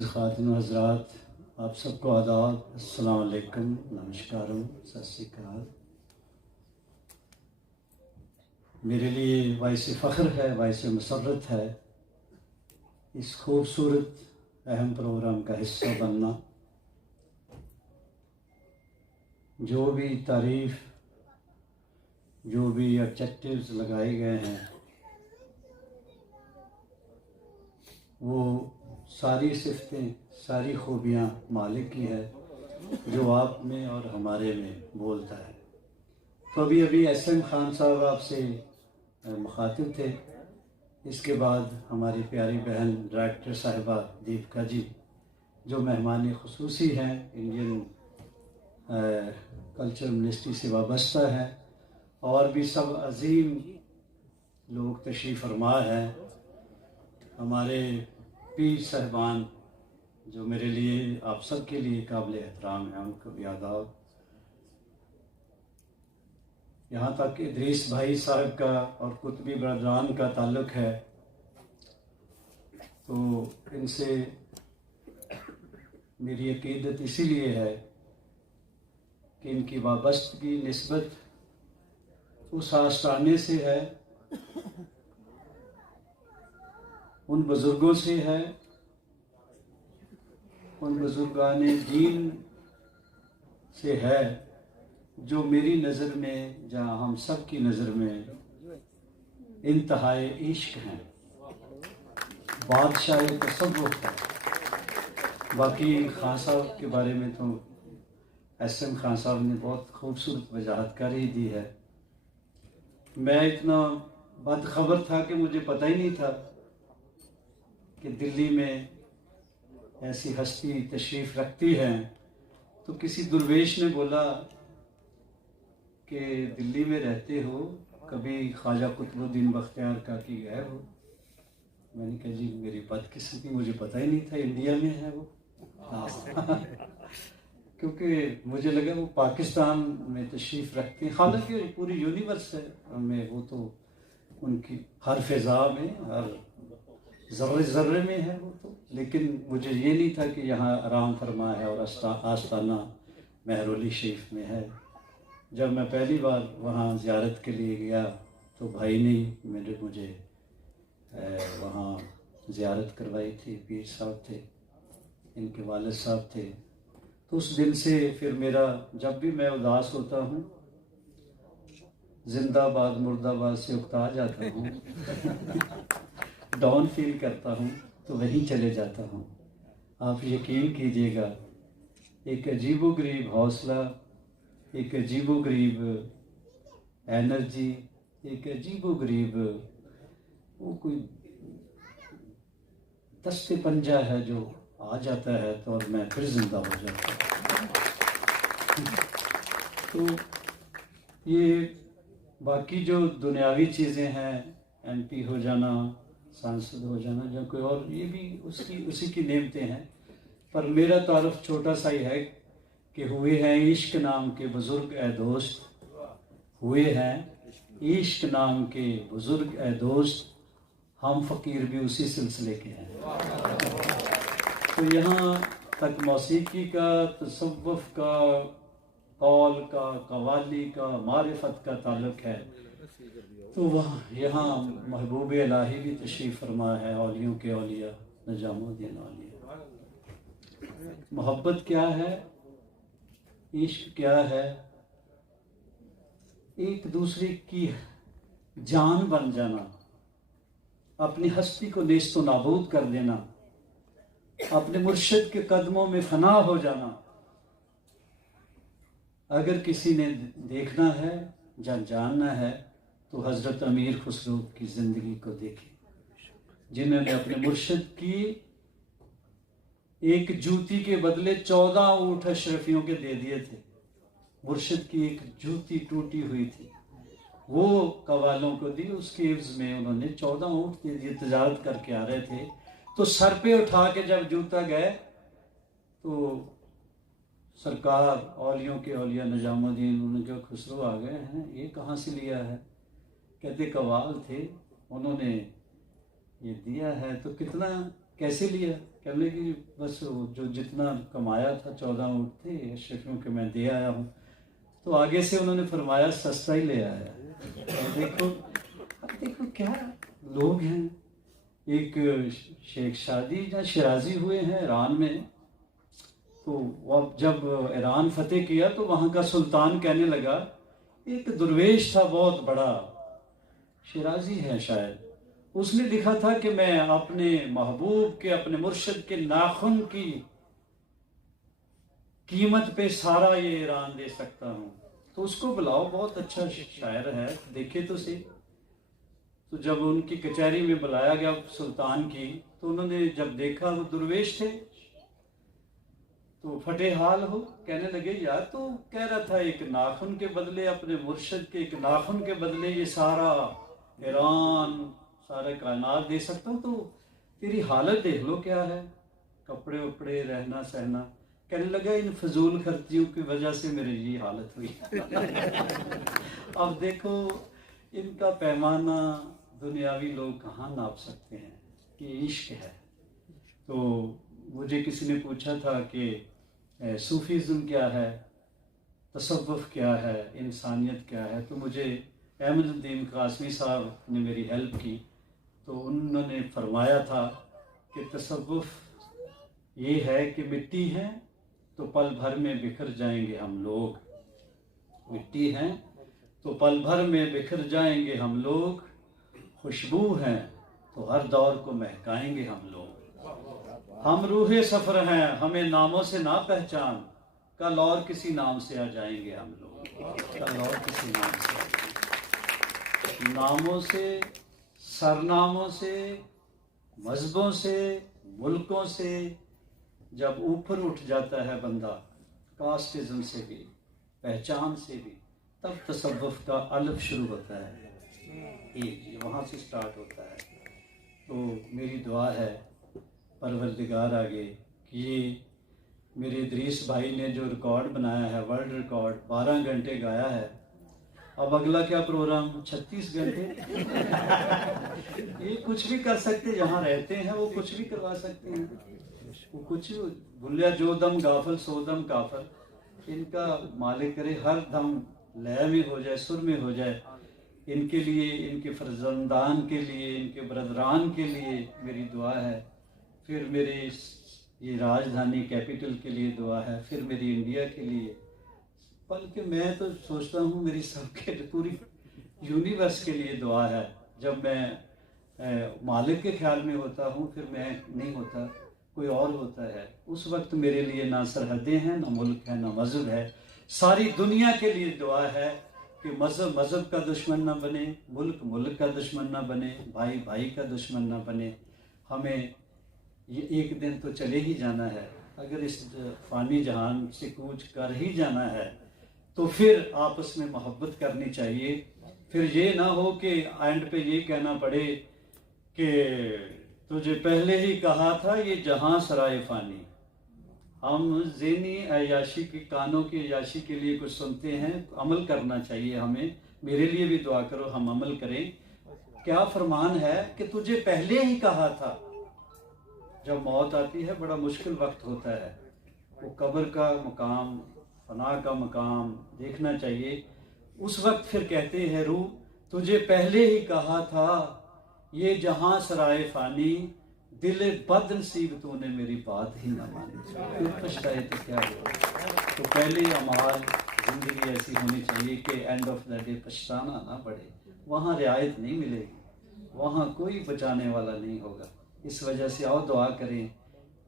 ख़ातिन हज़रात, आप सबको आदाब, अस्सलाम वालेकुम, नमस्कारम, सत श्री अकाल। मेरे लिए बाइस फ़ख्र है, बाइस मसरत है इस खूबसूरत अहम प्रोग्राम का हिस्सा बनना। जो भी तारीफ़, जो भी ऑब्जेक्टिव्स लगाए गए हैं, वो सारी सिफ़तें, सारी खूबियाँ मालिक की है जो आप में और हमारे में बोलता है। तो अभी एस.एम. खान साहब आपसे मुखातिब थे। इसके बाद हमारी प्यारी बहन डायरेक्टर साहिबा दीपिका जी, जो मेहमान खुसूसी हैं, इंडियन कल्चर मिनिस्ट्री से वाबस्ता है, और भी सब अजीम लोग तशरीफ़ फरमा है। हमारे पीर साहबान जो मेरे लिए, आप सब के लिए काबिल एहतराम है, उनको भी आदाब। यहाँ तक इदरीस भाई साहब का और कुतुबी बरदरान का ताल्लुक़ है, तो इनसे मेरी अकीदत इसीलिए है कि इनकी वाबस्तगी निस्बत उस आस्ताने से है, उन बुज़ुर्गों से है, उन बुज़ुर्गाने दीन से है जो मेरी नज़र में, जहाँ हम सब की नज़र में इंतहाए इश्क हैं, बादशाह तसव्वुफ़ है। बाकी खान साहब के बारे में तो एस.एम. खान साहब ने बहुत खूबसूरत वजाहत कर ही दी है। मैं इतना बदखबर था कि मुझे पता ही नहीं था कि दिल्ली में ऐसी हस्ती तशरीफ़ रखती है। तो किसी दुर्वेश ने बोला कि दिल्ली में रहते हो, कभी ख्वाजा कुतुबुद्दीन बख्तियार का की गए हो? मैंने कहा जी मेरी बदकिस्मती, मुझे पता ही नहीं था इंडिया में है वो। क्योंकि मुझे लगा वो पाकिस्तान में तशरीफ़ रखते हैं, हालांकि पूरी यूनिवर्स है में वो तो उनकी हर फिज़ा में, हर ज़र्रे ज़र्रे में है वो तो। लेकिन मुझे ये नहीं था कि यहाँ आराम फरमा है और आस्ताना महरोली शरीफ में है। जब मैं पहली बार वहाँ ज़ियारत के लिए गया तो भाई ने मुझे वहाँ ज़ियारत करवाई थी। पीर साहब थे, इनके वालिद साहब थे। तो उस दिन से फिर मेरा, जब भी मैं उदास होता हूँ, जिंदाबाद मुर्दाबाद से उकता जाता हूँ, डाउन फील करता हूँ, तो वहीं चले जाता हूँ। आप यकीन कीजिएगा, एक अजीबोगरीब हौसला, एक अजीबोगरीब एनर्जी, एक अजीबोगरीब वो कोई दस्ते पंजा है जो आ जाता है, तो और मैं फिर जिंदा हो जाता हूँ। तो ये बाकी जो दुनियावी चीज़ें हैं, एमपी हो जाना, सांसद हो जाना, जो कोई और, ये भी उसी की नेमतें हैं। पर मेरा तारुफ छोटा सा ही है कि हुए हैं इश्क नाम के बुज़ुर्ग ए दोस्त, हुए हैं इश्क नाम के बुज़ुर्ग ए दोस्त, हम फ़कीर भी उसी सिलसिले के हैं। तो यहाँ तक मौसीकी का, तसव्वुफ़ का, कौल का, कवाली का, मारिफत का ताल्लुक़ है, तो वह यहाँ महबूब इलाही भी तशरीफ़ फरमा है, औलियों के औलिया, निज़ामुद्दीन औलिया। मोहब्बत क्या है, इश्क क्या है? एक दूसरे की जान बन जाना, अपनी हस्ती को नेस्तो नाबूद कर देना, अपने मुर्शिद के कदमों में फना हो जाना। अगर किसी ने देखना है या जानना है तो हज़रत अमीर खुसरो की ज़िंदगी को देखें, जिन्होंने अपने मुर्शिद की एक जूती के बदले 14 ऊँट अशरफियों के दे दिए थे। मुर्शिद की एक जूती टूटी हुई थी, वो कवालों को दी, उसके एवज में उन्होंने 14 ऊँट दे दिए। तजारत करके आ रहे थे, तो सर पे उठा के जब जूता गए तो सरकार, औलियों के औलिया निजामुद्दीन, उनके खुसरो आ गए हैं, ये कहाँ से लिया है? कहते कवाल थे, उन्होंने ये दिया है। तो कितना, कैसे लिया? कहने लगी बस वो जो जितना कमाया था 14 ऊँट थे अशरफियों के मैं दे आया हूँ। तो आगे से उन्होंने फरमाया सस्ता ही ले आया। देखो अब देखो क्या लोग हैं। एक शेख शादी या शिराजी हुए हैं ईरान में, तो अब जब ईरान फतेह किया तो वहाँ का सुल्तान कहने लगा, एक दुर्वेश था बहुत बड़ा, शिराजी है शायद, उसने लिखा था कि मैं अपने महबूब के, अपने मुर्शिद के नाखून की कीमत पे सारा ये ईरान दे सकता हूँ, तो उसको बुलाओ, बहुत अच्छा शायर है, देखे तो सही। तो जब उनकी कचहरी में बुलाया गया सुल्तान की, तो उन्होंने जब देखा वो दुर्वेश थे, तो फटे हाल हो, कहने लगे यार तो कह रहा था एक नाखून के बदले, अपने मुर्शिद के एक नाखून के बदले ये सारा ईरान, सारे कायनात दे सकता हूँ, तो तेरी हालत देख लो क्या है, कपड़े उपड़े, रहना सहना। कहने लगा इन फजूल खर्चियों की वजह से मेरी ये हालत हुई। अब देखो इनका पैमाना दुनियावी लोग कहाँ नाप सकते हैं, ये इश्क है। तो मुझे किसी ने पूछा था कि सूफीज़म क्या है, तसव्वुफ़ क्या है, इंसानियत क्या है, तो मुझे अहमदुद्दीन कासमी साहब ने मेरी हेल्प की। तो उन्होंने फरमाया था कि तसव्वुफ़ ये है कि मिट्टी है तो पल भर में बिखर जाएंगे हम लोग, मिट्टी हैं तो पल भर में बिखर जाएंगे हम लोग, खुशबू हैं तो हर दौर को महकाएंगे हम लोग, हम रूहे सफ़र हैं हमें नामों से ना पहचान, कल और किसी नाम से आ जाएंगे हम लोग, कल और किसी नाम से, नामों से, सरनामों से, मजहबों से, मुल्कों से जब ऊपर उठ जाता है बंदा, कास्टिज्म से भी, पहचान से भी, तब तसव्वुफ़ का अलफ शुरू होता है, ये वहाँ से स्टार्ट होता है। तो मेरी दुआ है परवरदिगार आगे कि ये मेरे इदरीस भाई ने जो रिकॉर्ड बनाया है, वर्ल्ड रिकॉर्ड, 12 घंटे गाया है, अब अगला क्या प्रोग्राम 36 घंटे। ये कुछ भी कर सकते, जहाँ रहते हैं वो कुछ भी करवा सकते हैं, वो कुछ भूलिया जो दम गाफल सो दम काफल, इनका मालिक करे हर दम लय में हो जाए, सुर में हो जाए। इनके लिए, इनके फर्जंदान के लिए, इनके ब्रदरान के लिए मेरी दुआ है, फिर मेरे ये राजधानी कैपिटल के लिए दुआ है, फिर मेरी इंडिया के लिए, बल्कि मैं तो सोचता हूँ मेरी सबके पूरी यूनिवर्स के लिए दुआ है। जब मैं मालिक के ख्याल में होता हूँ, फिर मैं नहीं होता, कोई और होता है, उस वक्त मेरे लिए ना सरहदें हैं, ना मुल्क है, ना मज़हब है, सारी दुनिया के लिए दुआ है कि मज़हब मज़हब का दुश्मन ना बने, मुल्क मुल्क का दुश्मन ना बने, भाई भाई का दुश्मन ना बने। हमें ये एक दिन तो चले ही जाना है, अगर इस फ़ानी जहान से कूच कर ही जाना है तो फिर आपस में मोहब्बत करनी चाहिए। फिर ये ना हो कि एंड पे ये कहना पड़े कि तुझे पहले ही कहा था ये जहां सराय फ़ानी। हम ज़हनी अय्याशी की, कानों की अय्याशी के लिए कुछ सुनते हैं, अमल करना चाहिए हमें। मेरे लिए भी दुआ करो, हम अमल करें। क्या फरमान है कि तुझे पहले ही कहा था। जब मौत आती है बड़ा मुश्किल वक्त होता है, वो कब्र का मकाम, फना का मकाम देखना चाहिए। उस वक्त फिर कहते हैं रूह, तुझे पहले ही कहा था ये जहां सराय फ़ानी, दिल बदनसीब तूने मेरी बात ही ना मानी, फिर पछताए तो क्या हुआ। तो पहले अमाल ज़िंदगी ऐसी होनी चाहिए कि एंड ऑफ द डे पछताना ना पड़े। वहाँ रियायत नहीं मिलेगी, वहाँ कोई बचाने वाला नहीं होगा। इस वजह से आओ दुआ करें,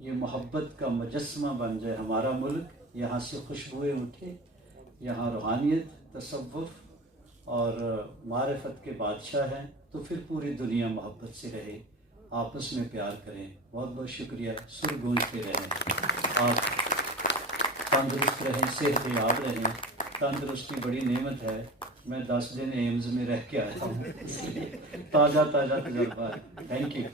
ये मोहब्बत का मुजस्समा बन जाए हमारा मुल्क, यहाँ से खुशबुएँ उठे, यहाँ रूहानियत, तसव्वुफ़ और मारिफत के बादशाह हैं, तो फिर पूरी दुनिया मोहब्बत से रहे, आपस में प्यार करें। बहुत बहुत शुक्रिया। सुर गूंजते रहें, आप तंदुरुस्त रहें, सेहतयाब रहें। तंदुरुस्ती बड़ी नेमत है। मैं 10 दिन एम्स में रह के आया हूँ, ताज़ा ताज़ा तजर्बा है। Thank you.